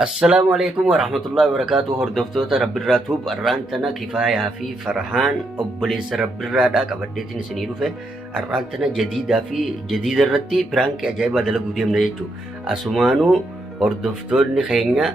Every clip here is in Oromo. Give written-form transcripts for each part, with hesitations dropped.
السلام عليكم ورحمة الله وبركاته. هردفتوتا رب الراتوب الرانتنا كفاية في فرحان أبليس رب الرادا كبديتين سنيرو في الرانتنا جديد الرتي برانك أجايبا دلقو ديم نيجو أسمانو هردفتوني خينيا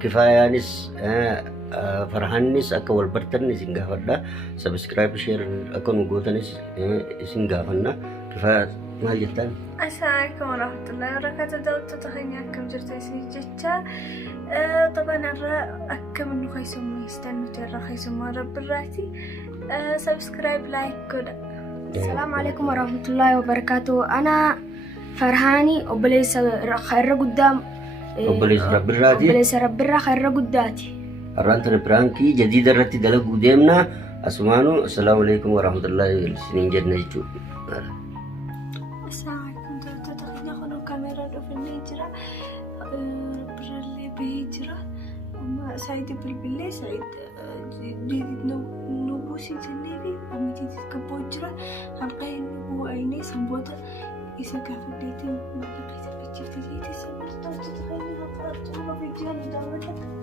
كفاية نس فرحان نس أكا والبرتن نسنغا فدا سبسكرايب شير أكا نقوتا نس نسنغا فنا كفاية ما جتان. السلام عليكم ورحمة الله وبركاته. دوت تخيني أكم جرتيسي جتة طبعا أكم إنه خيسمو يستنو ترى خيسمو رب الراتي سبسكرايب لايك كده. السلام عليكم ورحمة الله وبركاته. أنا فرحاني وبليس خير قدام أبليس رب الراتي وبليس رب الرا خير قداتي الرانتنا برانكي جديد الرتي دلقو ديمنا أسمانو. السلام عليكم ورحمة الله سنين جدنا يجو. السلام عليكم. دوت تخيني أخذ الكاميرا دو في النيجرة برالي بهجرة أما سعيد بالبلي سعيد نبوسي تنيبي أما جديد كبوجرة حلقي نبو أيني سنبوتا إذا كافة ديتي ما لقيت بجيفتي ديتي سنبوتا. دوت تخيني هقرأت هما فيديو نداولها.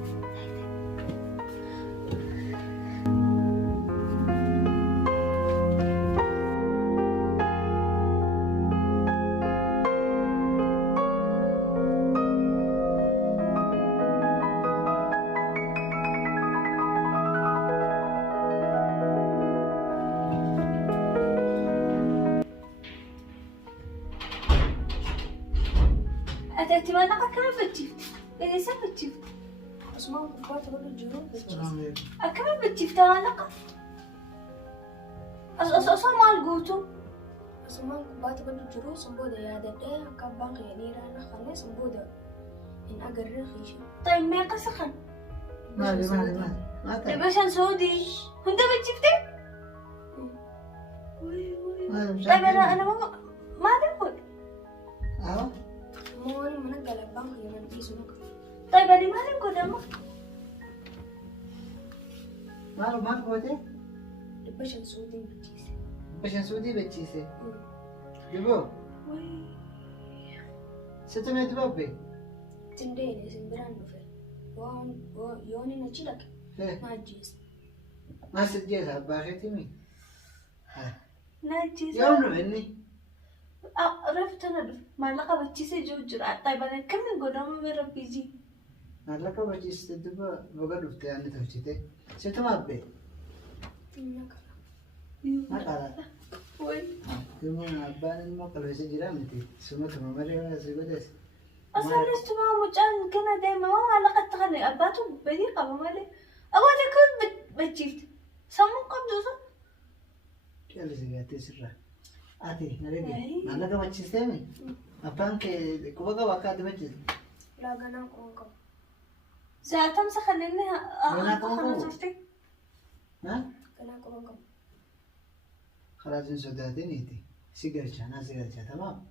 أتأتي ما نقا كمان بجيفت إذا سا بجيفت أسمع كبات ولا الجنوب كمان بجيفت ما نقا أصلا ما لقوتو أسمع كبات ولا الجنوب سنبودا يا دقيقة كبان يعني رانا خلنا سنبودا إن أقرر خيشة. طيب ما قصخن ما لبشان سعودي هندا بجيفتي. طيب أنا ما أدخل. مو أنا من قلب بانك يمن في سنوك. طيب أنا ما أدخل أما ما قوتي لبشان سعودي بتجيسي. بشن سعودي بتشيسي دبو ستمية دبابي تنديني سنبران نفر يوني نجلك ما تجيس. ما سجيت باخيتي مين ناجي يوم مني عرفت أنا ما لقى بتشيسي جوجر. طيب أنا كم نقول أما من ربي يجي ما لك بتشيس دبا بقى دفتي أنا تفشيتي ستما أبي ما قال وين كمان أبان ما قال بس جرامتي سمعت ما مري ولا سيبدس أصلا لست ما مجان كنا دايما ما لقى تغني أباتو بديقة ما مالي أقول تكون بتشيفت سمون قبضه كل سيجاتي سرّا آتي نريدي ما لك بتشيس تامي أبان كوبا وقت بتشيس لا غنا كونكم ساعتها مسخنيني غنا شفتي ها غنا كونكم خلاص نسوداتي نيتي سيجارة أنا سيجارة تمام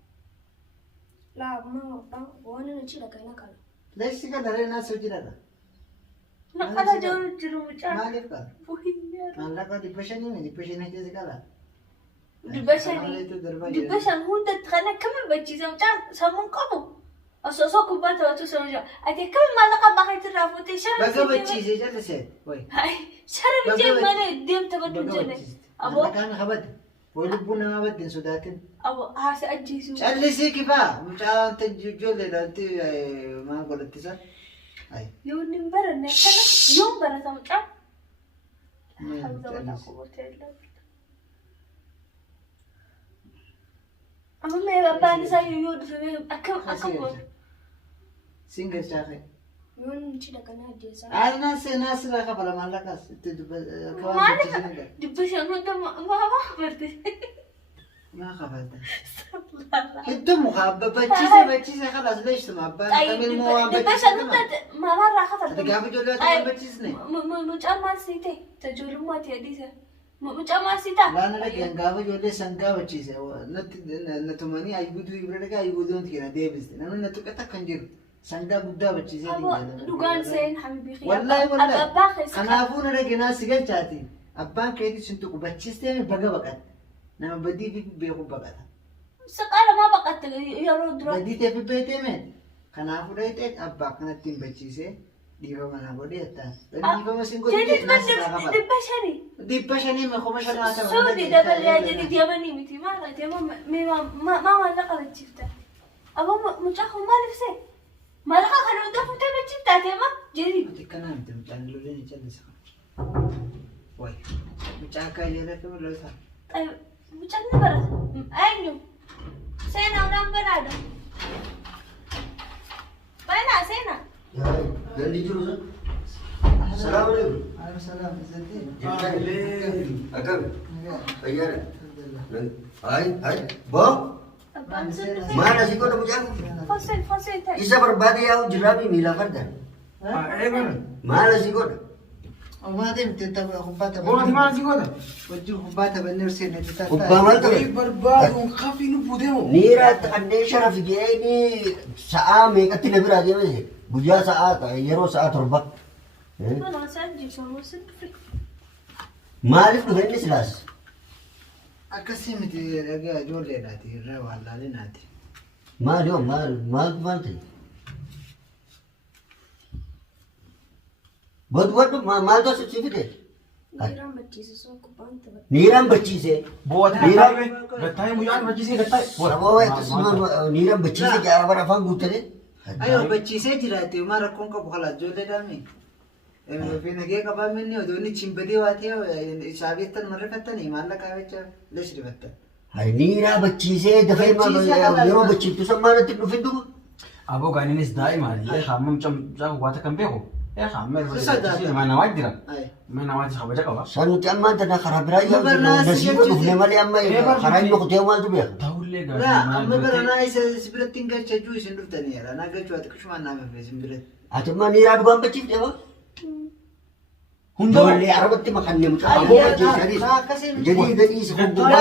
لا ما بانك وانا نجلك أنا كلا ليش سيجارة رينا سوجيرا نقلا جوجر مجان ما لك قال وهي ما لك دبشاني من دبشاني هجز كلا دبشان هون تتغنى كم بتشيز مجان سمون قبو أصلا كوبات واتو سمجا أدي كم ما لقى بخيت الرافوتي شرب بقى بتشيز جل سيد وين هاي شرب جيب ماله ديم تبدو جنة أبو كان خبد ولبنا ما بدين سوداتين أبو هاس أجيسو شلسي كيفا مش أنت جول ده أنت ما قلت تسا أي يوم نمبر نكنا يوم برا سمجا حمد ولا قوة إلا بالله. أما ما بابا نساي يود في أكم سينجل شاخي يوني نجلك أنا جيسا ناس لا قبل ما لك مالك دبشان هون ما خبرتي ما خبرت انت مخبى بتشيسي خلاص ليش تمبى كمل مو دبشان هون ما مرة خطر تقابل جولات بتشيسني مجال ما سيتي تجول ما تياديسه مجال ما سيتا لا أنا لك ينقابل جولات سنقا بتشيسي نتمني أيقودو يبرد أيقودو أنت كنا ديبس أنا نتوقع كنجر سنقا بودا بتشيسي دوغان سين حبيبي خير والله أبا خير خنافون رجعنا سجل جاتي أبان كيدي سنتو بتشيسي بقى بقى نما بدي في بيخو بقى Sekarang mau apa kata ya lo drop. Jadi tapi bete men. Kanaafuu dhayitee abbaa akkanatti hin bachiisee dhiifama na godhee jettaan. Dhiifama sin godhee Jadi naas irraa mana qaba. di pasari. 550 So di dapat ya jadi dia bani miti mana dia mau mana kalau cipta. Apa mau cakap malu sih? Malah kalau udah putar cipta dia mah jadi. Ati kana miti mucaan lollee ni callisa. Way. Mucaa akka jedhee fi mul'ata. Macam ni beras. Ayo. Saya nak orang berada. Mana saya nak? Ya, ganti jurusan. Assalamualaikum. Waalaikumsalam. Izzatin. Akam, Enggak. ayah. Alhamdulillah. Hai, Bo. Abang sudah. Mana sih kau nak buat aku? Fosil tak. Isa berbadi aku jerami mila farda. Mana sih kau? Umaati miti tapha kubbaa tapha. Boona maal si goota? Wajjin kubbaa taphannee ursiine titaata. Kubbaa maal taphate? Barbaadu kafii nu buuteemu. Niira kanneen sharaf jeeni sa'a meeqatti na biraa deeme guyyaa sa'a yeroo sa'a torba. Mana saya jadi sama sedih. Maaliif dhufe inni silaas? Akkasii miti dhagaa ijoolleedhaati irraa wallaalinaati. Maali yoo maal ta'e? Waddu maaltu asitti fide? Niiraan bachiise sun kubbaan tapha. Niiraan bachiise. Boota gattaa'e gattaa'e mucaan bachiisee gattaa'e. Saboo niiraan bachiise jaara bara afaan guuttate. Ayoo bachiisee jiraate maa rakkoon qabu kalaa ijoolleedhaami. Fi nagee qabaa minni odoo inni chimbadee waa ta'e isaabeettan marrifattanii maallaqaa jecha lees dibattan. Hai niiraa bachiisee dafee yeroo bachiiftu san maalatti dhufin duuba? Aboo gaaniinis daa'imaalee hamma mucaa waata kan beeku. Hamma mana namaa jira. Mana namaatti kabaja qaba. San nuti ammaan tana karaa biraa yoo nasiiba dhufne malee amma karaa inni kutee maaltu beeka? Ta'ullee Amma baranaa isa biratti hin galchachuu isin dhuftaniidha. Naa galchuu ati qishumaan naaf hafee isin biratti. Ati ammaa niiraa dhugaan bachiifte moo? Ijoollee arabatti makannee mucaa aboo bachiisaniis jedhii gadhiisi hundumaa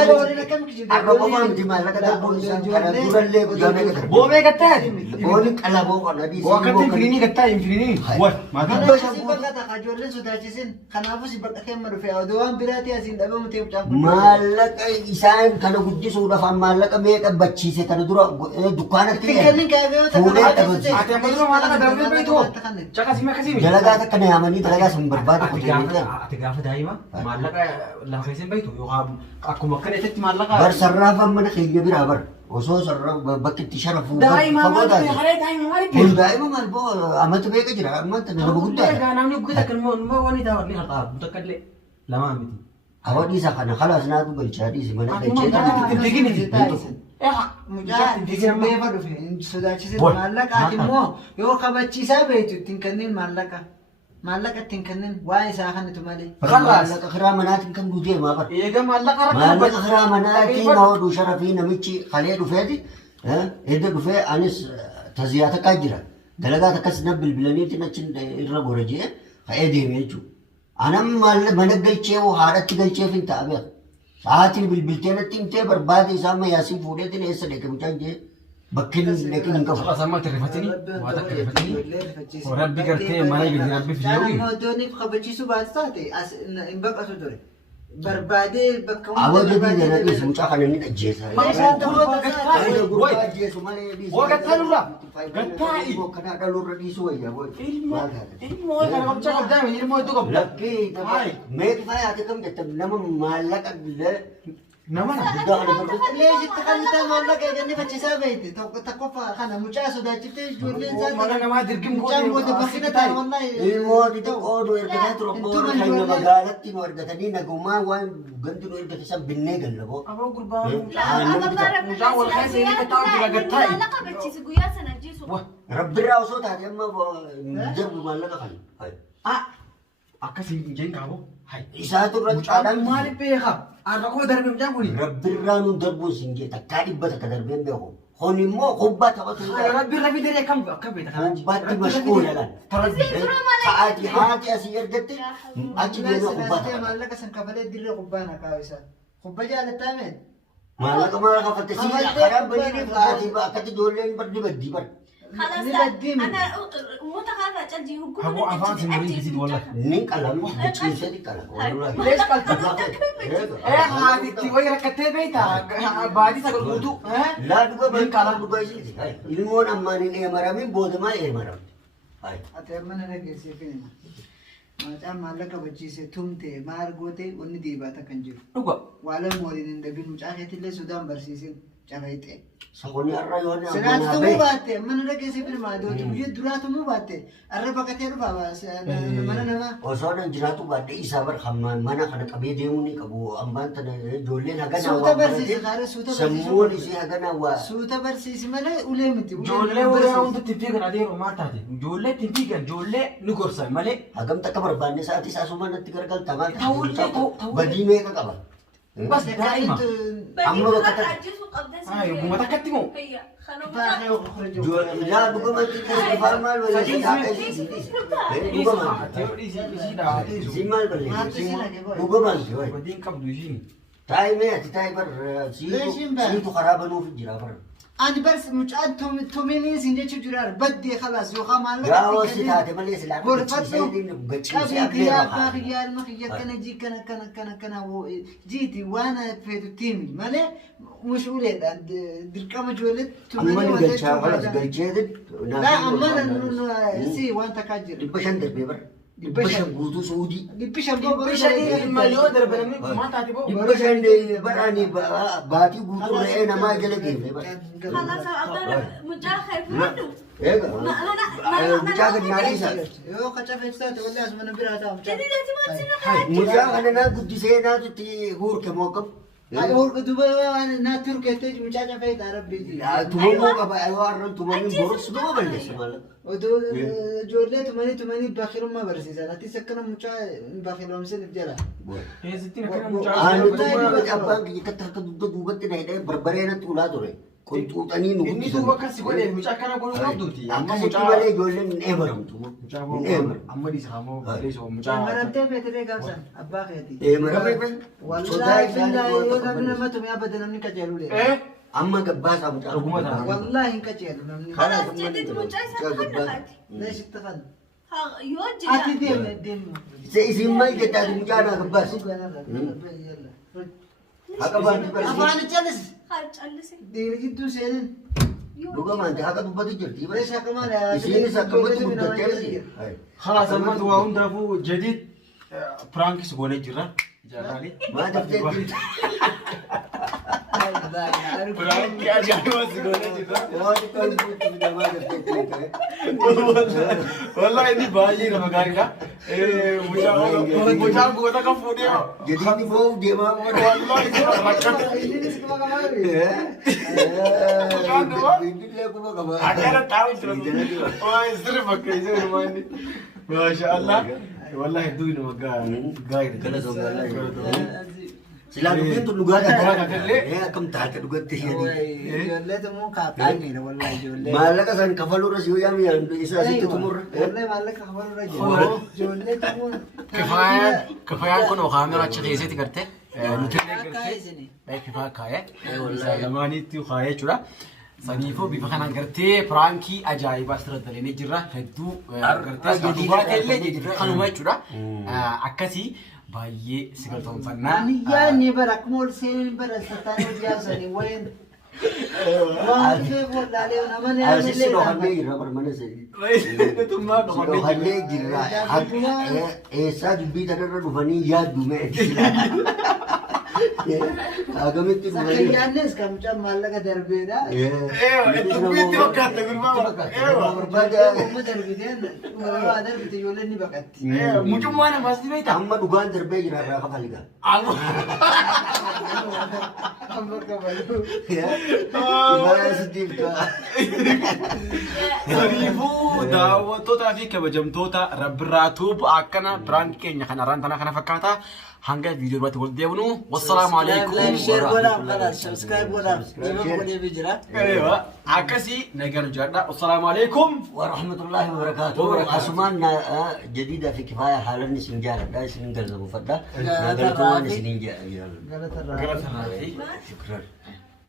arra qofaa miti maallaqa darbuun isaa kana durallee guyyaa meeqa darbu? boomee gattaa'e. Booni qalaboo qonna dhiisii. Wakkatti infiniinii gattaa'e infiniinii. Wat maatii. Kana si bakka ta'a ijoolleen sodaachisin. Kanaafuu si bakka keemma dhufe odoo waan biraati asiin dhabamu ta'e mucaan kun. Maallaqa isaan kana guddisuudhaaf maallaqa meeqa bachiise kana dura dukkaanatti Xiqqeenni kaayee fuudhee dhabate. Ati amma dura maallaqa darbee beektu. Caqasii akkasii. Dalagaa takka na yaamanii dalagaa sun barbaada kutee Ati gaafa daa'ima maallaqa lafa keessan beektu yookaan akkuma akka dheetetti maallaqa. bar sarraafan mana keenya biraa bar osoo sarraa bakki itti sharafu Daa'ima maal ta'e haree daa'ima maal ta'e. kun daa'ima maal boo amata beeka jira amata nama guddaa Namni guddaa kan immoo wani ta'a ni harkaa takka illee lamaa miti. hawa dhiisa kana khalaas naatu galchaa dhiisi mana Ati immoo galchee daa'ima taate. itti digini. Mucaa isin beefa dhufe hin sodaachisin maallaqa ati immoo yoo kabachiisaa beektu ittiin kanneen maallaqa. Maallaqa ittiin kanneen waa isaa kanatu malee. Maallaqa kiraa manaatiin kan duutee maa bar Eega maallaqa maallaqa kiraa manaatiin hodhu sharafii namichi kalee dhufeeti edda dhufee anis taziyaa takkaa jira dalagaa takkas na bilbilaniitiin achi irra gora jee ka'ee deeme jechuudha. Anam mana galchee haadhatti galcheef hin ta'a beeka. Sa'aatiin bilbiltee natti himtee barbaade isaa amma yaasiin fuudheetiin eessa deeke mucaan jee bakki inni hin qabu. Sama rifatini waa takka rifatini. Rabbi gartee mana gadi rabbi fideewi. Mootonni kabachiisuu baatu taate as hin baqatu ture. Barbaadee bakka Awwa jadi jana dhiisu mucaa kana ni ajjeesa. Kana dhalurra dhiisu wayya boy. Ilmoo kana qabchaa qabdaa ilmoo iddoo qabda. Lakkee meeqa faayate kam jetta nama maallaqa Nama na. guddaa kana barbaadu. Leesitti kan isaa maallaqa eeganii fachiisaa beekte tokkoffa kana mucaa sodaachiftee ijoolleen isaa Mana namaa dirqim mucaan booda bakkina ta'a wallahi. Ilmoo xixiqqoo nu ergataa ture boora keenya magaalatti nu ergatanii nagumaa waan ganti nu ergate san binnee gallaboo. Aboo gurbaa Mucaan wal keessa inni gattaa'u jira gattaa'i. Maallaqa bachiise guyyaa sana jiisu. Rabbirraa osoo taate amma darbu maallaqa kana. Akkasii injeen qabu. Isaatu irratti Mucaan maaliif beeka? Arraqoo darbe mucaan kuni. Rabbirraa nu darbuun siin jee takkaa dhibba takka darbeen beeku. Kun immoo kubbaa taphatu. Rabbi rabbi daree akkam beekta kana. Kubbaatti mashquula lan. Sa'aatii haati asii ergatte achi deemee kubbaa taphata. Maallaqa san kafalee dirree kubbaa naqaa isaa. Kubbaa jaalattaa mee? Maallaqa maal kafalte si karaan bayyiniif haati akkatti ijoolleen baddi bar. خلاص نبدي انا متخافه جدي هو هو أفانس مريض جديد والله. نقلم بتشيسة قلم والله. ليش قلت؟ إيه هذه تقول ركعتين بيتا بعدي تقول وضوء ها؟ لا دوغا من قلم دوغا شيء هاي ilmoon ammaaniin eemaramin boodamaa eemaram هاي ati amma na dhageesse filma macaan maallaqa bachiise tumte maal goote wanni deebaata kan jiru dhuga waalan mooliin hin dhabin mucaa keetillee sudaan barsiisin cafayxe sakoni arra yoon siraatumuu baatte amma na dhageesse filma adooti guyyaa duraatumuu baatte arra baqatee dhufa mana namaa osoo nan jiraatu baadhe isaa bar hammaan mana kana qabee deemuu ni qabu ambaan tana ijoolleen hagana suuta barsiise kaare suuta sammuun isii hagana waa suuta barsiisi malee ulee miti ijoollee warra hundi tifiigan adeemu maal taate ijoollee tifiigan ijoollee ni gorsan malee hagam takka barbaanne sa'aatii isaa suma natti gargalta maal ta'uu badii meeqa qaba bas daa'ima amma bakka ay gumata katti moo yaa dhugamatti keessaa maal balleessi haaka isii dhugamanti isii maal balleessi dhugamanti wayi badiin qabdu ishiin taa'imee ati taa'e bar siitu karaa banuuf jira bar ani bars mucaan tumini sin jechu jirar badde khalas yo khamal yaa wasi taate malee silaa gorfatu gachiisee qabi ya baaqi ya almakhiya kana wo jiti wana feetu timi male مسؤولية دركما جولت أما نقلشها خلاص قلشيت لا أما سي وانت كاجر دبشان دربي بر دبشان قوتو سعودي دبشان مليون دربي ما تعرف دبشان براني باتي قوتو رأينا ما جلقي خلاص أبدا مجاخر فهمتوا ايه مجاخد ناريسا يو خشاف يستات ولا اسمه نبيرها تام جديدة ما تصير مجاخد أنا قد سينا تي غور كموقف أقول كتبه ناتور كتير مجاجة في ربي تمامو كبا أيوة تمامين بورس دوما بلش ماله ودو جولة تماني باخر ما برسيس أنا تسكنا مجا باخر ما مسند جلا هي ستين كنا مجا أنا تمام أبغى كتر كتر دوبت نهاية بربرينا تولا دوري كنت أني نقول إني تو بكسي كله مجا كنا كله نبضتي أما مجا ماله جولن إيمرام توما إيمر أما دي سامو ليش هو مجا مرام تبي تري كابسن أبغى خيتي إيمرام والله بالله يوم ما تمي أبدا نمني كجلو ليه إيه أما قباس أم تعرف والله إنك كجلو نمني خلاص جديد مجاخر خلنا ليش اتفقنا ها يوجد أتي ديم سيسمى ما يجتاز مجانا قباس هكذا أفعل جلس خارج ألسي دير جدو سيدن دوغا ما أنت هكذا تبغى تجرتي ليش كمان إسيني سكبت تبغى تجرتي خلاص أما تو هم درفو جديد برانك سبوني جرا جالي ما تفتح برانك أجي سبوني جرا والله إني باجي لما قارنا مجا بودا كفوديو jadi mau dia mau والله أنا تعاون ويصرفك يزور ما شاء الله والله بدون مقال قايد كلا زوج sila tu lugar kam tak lugar jolle to mo kaapani na wallahi jolle malaka san kafalu ras yo yami isa situ tumur wallahi malaka kafalu ras jolle to mo كفاية كنا خامرة شخصيتي كرته كفاية كاية لما نيتي خاية شورا سنيفو بفخنا كرته فرانكي أجايب أسرة دلني جرا هدو كرته جديد اللي جديد خانو ما شورا أكاسي باي سكرتهم فنان يا نبرة كمول سين برا ستانو جاسني وين ما في ولا عليه أنا ما نعمل asisi lo hande gira par mana se itu mah lo hande gira esa jubi tanara dufani ya dume agamitti sakayyaannes kamcha maallaqa darbeedha itu bitti wakkatta gurma barbaada umma darbideen waa darbite ijoolleen ni baqatti mucummaa namaasti beekta amma dhugaan darbee jira irraa kafaliga amma kabalu ibara sidiif saniifuu daawwattootaa fi kabajamtoota rabbirraa tuubu akkana biraandii keenya kana rantana kana fakkaata hanga viidiyoo irratti wal deebinu wassalaamu alaikum share godhaaf kana subscribe godhaaf dhiiba godhee bi jira akkasii nagaan jiraadha wassalaamu alaikum ورحمة الله وبركاته أسمان جديدة في كفاية حالا نسنجال دا سنجال زبو فدا نقلتوا نسنجال galata irraa Gara sanaatii. شكرا